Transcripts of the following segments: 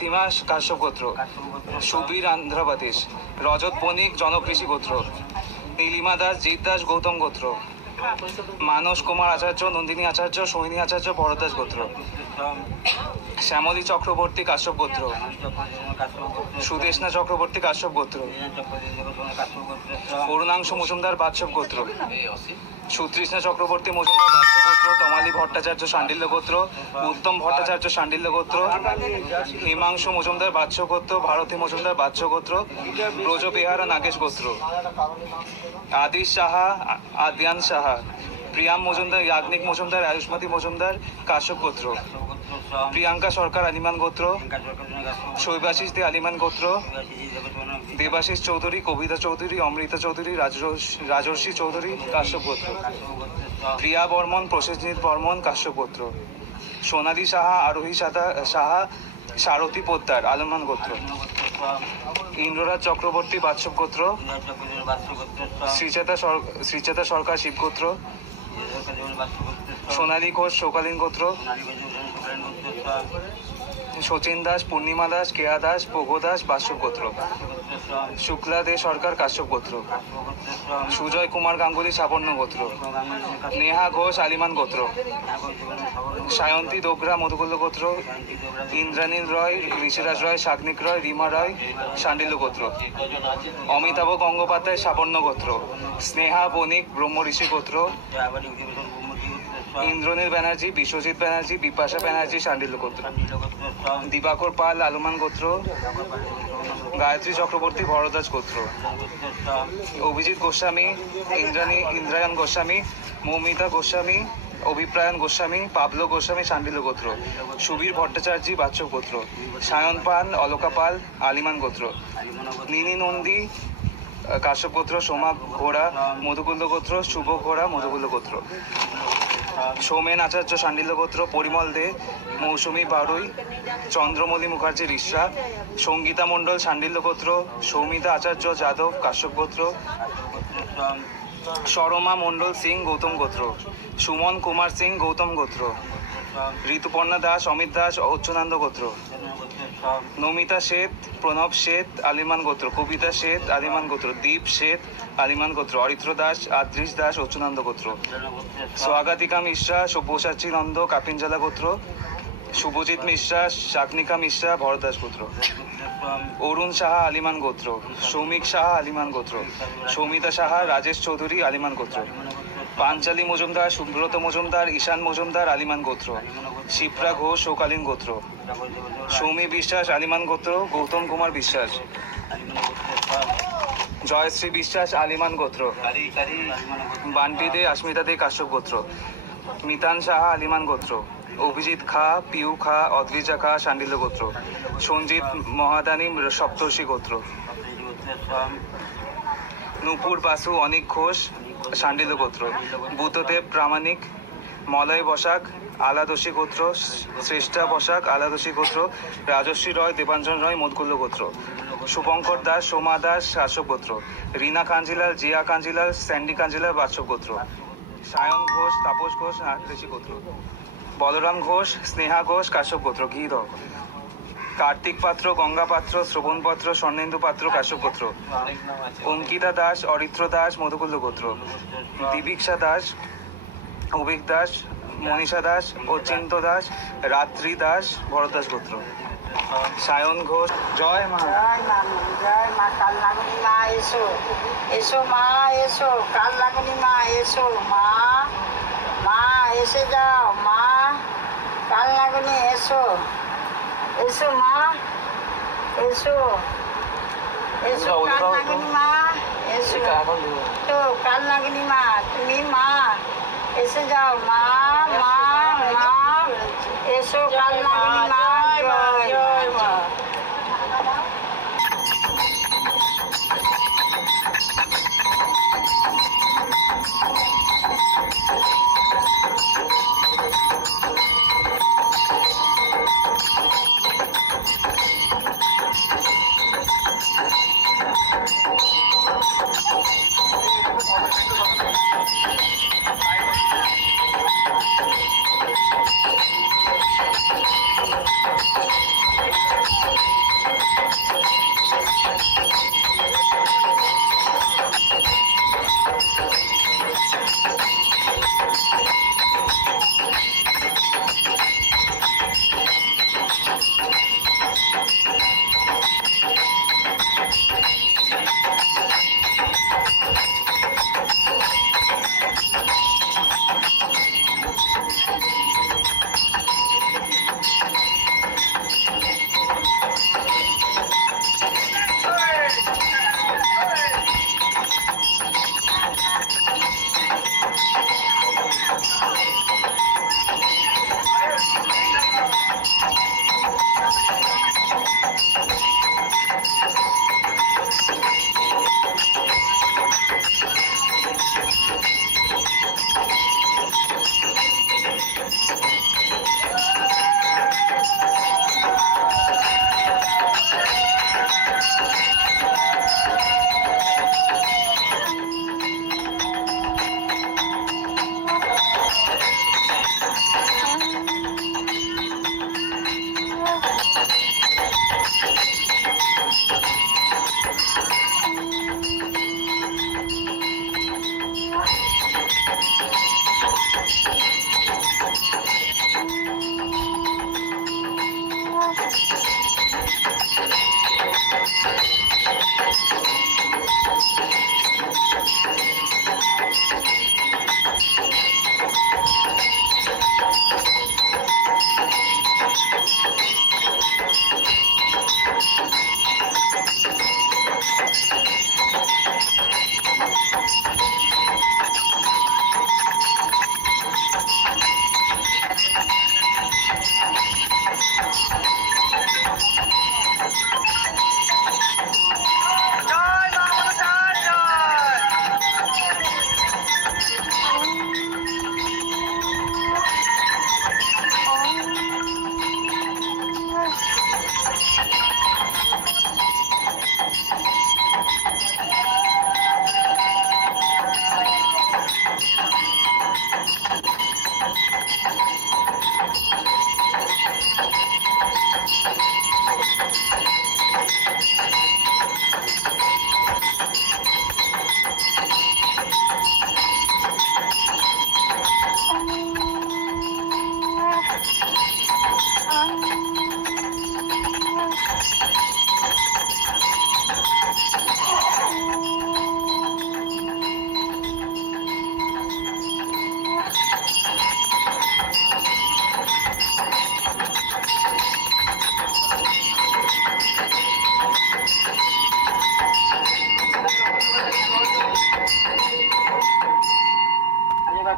ঋদ্ধিমা কাশ্যপ গোত্র, সুবীর আন্ধ্রপ্রদেশ, রজত বণিক জনকৃষি গোত্র, নীলিমা দাস জিৎ দাস গৌতম গোত্র, মানস কুমার আচার্য নন্দিনী আচার্য সোহিনী আচার্য ভরদ্বাজ গোত্র, শ্যামলী চক্রবর্তী কাশ্যপ গোত্র, সুদেশনা চক্রবর্তী কাশ্যপ গোত্র, অরুণাংশু মজুমদার বাৎসব গোত্র, সুতৃষ্ণা চক্রবর্তী মজুমদার বাৎস গোত্র, তমালী ভট্টাচার্য শাণ্ডিল্য গোত্র, উত্তম ভট্টাচার্য শাণ্ডিল্য গোত্র, হিমাংশু মজুমদার বাৎস গোত্র, ভারতী মজুমদার বাৎস গোত্র, ব্রজ বেহারা নাগেশ গোত্র, আদিশ সাহা আদ্যান সাহা, প্রিয়াম মজুমদার ইয়াগ্নিক মজুমদার আয়ুষ্মতী মজুমদার কাশ্যপ গোত্র, প্রিয়াঙ্কা সরকার আলিমান গোত্র, শৈবাশিস দে আলিমান গোত্র, দেবাশিস চৌধুরী কবিতা চৌধুরী অমৃতা চৌধুরী রাজর্ষি চৌধুরী কাশ্যপ গোত্র, প্রিয়া বর্মন প্রসেনজিৎ বর্মন কাশ্যপ গোত্র, সোনালী সাহা আরোহী সাহা সারথী পোদ্দার আলমান গোত্র, ইন্দ্ররাজ চক্রবর্তী বাৎসব গোত্র, শ্রীচেতা সরকার শিব গোত্র, সোনালী ঘোষ শোকালীন গোত্র, শচীন দাস পূর্ণিমা দাস কেয়া দাস পঘো দাস বাৎসব গোত্র, শুক্লা দে সরকার কাশ্যপ গোত্র, সুজয় কুমার গাঙ্গুলি সাবর্ণ গোত্র, নেহা ঘোষ আলিমান গোত্র, সায়ন্তী দোগরা মধুকুল্ল গোত্র, ইন্দ্রানীল রয় ঋষিরাজ রয় শাগ্নিক রয় রিমা রায় শাণ্ডিল্য গোত্র, অমিতাভ গঙ্গোপাধ্যায় সাবর্ণ গোত্র, স্নেহা বণিক ব্রহ্ম ঋষি গোত্র, ইন্দ্রনীল ব্যানার্জি বিশ্বজিৎ ব্যানার্জি বিপাশা ব্যানার্জি শাণ্ডিল্য গোত্র, দিবাকর পাল আলমান গোত্র, গায়ত্রী চক্রবর্তী ভরদ্বাজ গোত্র, অভিজিৎ গোস্বামী ইন্দ্রায়ণ গোস্বামী মৌমিতা গোস্বামী অভিপ্রায়ণ গোস্বামী পাবলো গোস্বামী শাণ্ডিল্য গোত্র, সুবীর ভট্টাচার্য বাৎসব গোত্র, সায়ন পাল অলকা পাল আলিমান গোত্র, নীনি নন্দী কাশ্যপ গোত্র, সোমা ঘোড়া মধুকুল্ল গোত্র, শুভ ঘোড়া মধুকুল্ল গোত্র, সৌমেন আচার্য শাণ্ডিল্য গোত্র, পরিমল দে মৌসুমী বারুই চন্দ্রমলি মুখার্জি রিসরা, সঙ্গীতা মণ্ডল শাণ্ডিল্য গোত্র, সৌমিতা আচার্য যাদব কাশ্যপ গোত্র, সরমা মণ্ডল সিং গৌতম গোত্র, সুমন কুমার সিং গৌতম গোত্র, ঋতুপর্ণা দাস অমিত দাস অচ্যুতানন্দ গোত্র, নমিতা শেঠ প্রণব শেঠ আলিমান গোত্র, কবিতা শেঠ আলিমান গোত্র, দীপ শেঠ আলিমান গোত্র, অরিত্র দাস আদৃশ দাস অচ্যুতানন্দ গোত্র, স্বাগতিকা মিশ্রা সব্যসাচী নন্দ কাপিনজালা গোত্র, শুভজিৎ মিশ্রা শাকনিকা মিশ্রা ভরদ্বাজ গোত্র, অরুণ সাহা আলিমান গোত্র, সৌমিক সাহা আলিমান গোত্র, সৌমিতা সাহা রাজেশ চৌধুরী আলিমান গোত্র, পাঞ্চালী মজুমদার সুব্রত মজুমদার ঈশান মজুমদার আলিমান গোত্র, শিপ্রা ঘোষ শোকালীন গোত্র, সৌমি বিশ্বাস আলিমান গোত্র, গৌতম কুমার বিশ্বাস, জয়শ্রী বিশ্বাস আলিমান গোত্র, বান্টি দে আস্মিতা দে কাশ্যপ গোত্র, মিতান সাহা আলিমান গোত্র, অভিজিৎ খা পিউ খা অদ্রিজা খা শাণ্ডিল্য গোত্র, সঞ্জিত মহাদানী সপ্তর্ষি গোত্র, নূপুর বাসু অনিক ঘোষ শাণ্ডিল্য গোত্র, বুদ্ধদেব প্রামাণিক মলয় বসাক আলাদোষী গোত্র, শ্রেষ্ঠা বসাক আলাদোষী গোত্র, রাজশ্রী রয় দেবাঞ্জন রয় মধুকুল্ল গোত্র, শুভঙ্কর দাস সোমা দাস কাশ্যপ গোত্র, রীনা কাঞ্জিলাল জিয়া কাঞ্জিলাল স্যান্ডি কাঞ্জিলাল বাৎসব গোত্র, সায়ন ঘোষ তাপস ঘোষ ঋষি গোত্র, বলরাম ঘোষ স্নেহা ঘোষ কাশ্যপ গোত্র ঘি দ, কার্তিক পাত্র গঙ্গা পাত্র শ্রবণ পাত্র স্বর্ণেন্দু পাত্র কাশ্যপ গোত্র, অঙ্কিতা দাস অরিত্র দাস মধুকুল্ল গোত্র, দীপিকা দাস অভিক দাস মনীষা দাস অচিন্ত দাস রাত্রি দাস ভরদ্বাজ গোত্র, সায়ন ঘোষ জয় মা জয় মা কাল নাগিনী মা এসো এসো মা এসো কাল নাগিনী মা এসো মা মা এসে যাও মা কাল নাগিনী এসো এসো মা এসো এসো কাল নাগিনী মা এসো তো কাল নাগিনী মা তুমি মা এসে যাও মা মা মা এসো কাল নাগিনী মা জয় মা।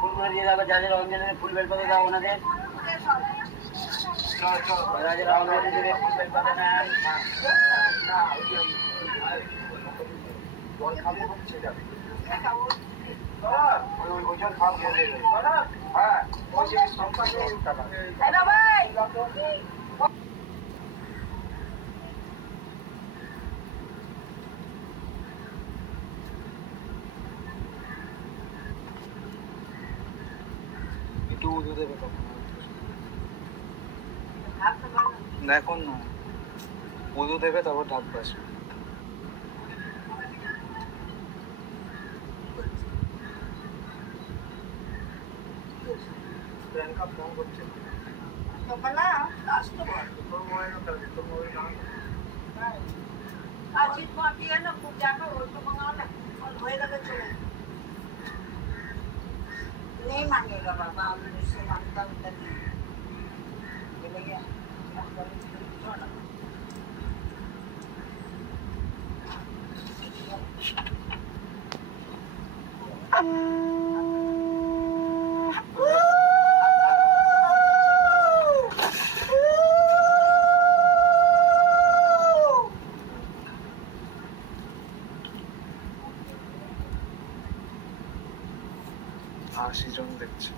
ফুল দিয়ে যাবে, যাদের অঞ্জনে ফুল বেলপাতা দাও ওনাদের, যারা অঞ্জনে দিবে ফুল বেলপাতা নেন। ওজন খাওয়া হ্যাঁ একটু উদু দেবে তখন এখন না, উদু দেবে তারপর ঢাকবে। প্রিয়াঙ্কা ফোন করছে, नहीं मांगेगा बाबा, हम उससे मांगता उधर नहीं ये भैया আশি জন দেখছে।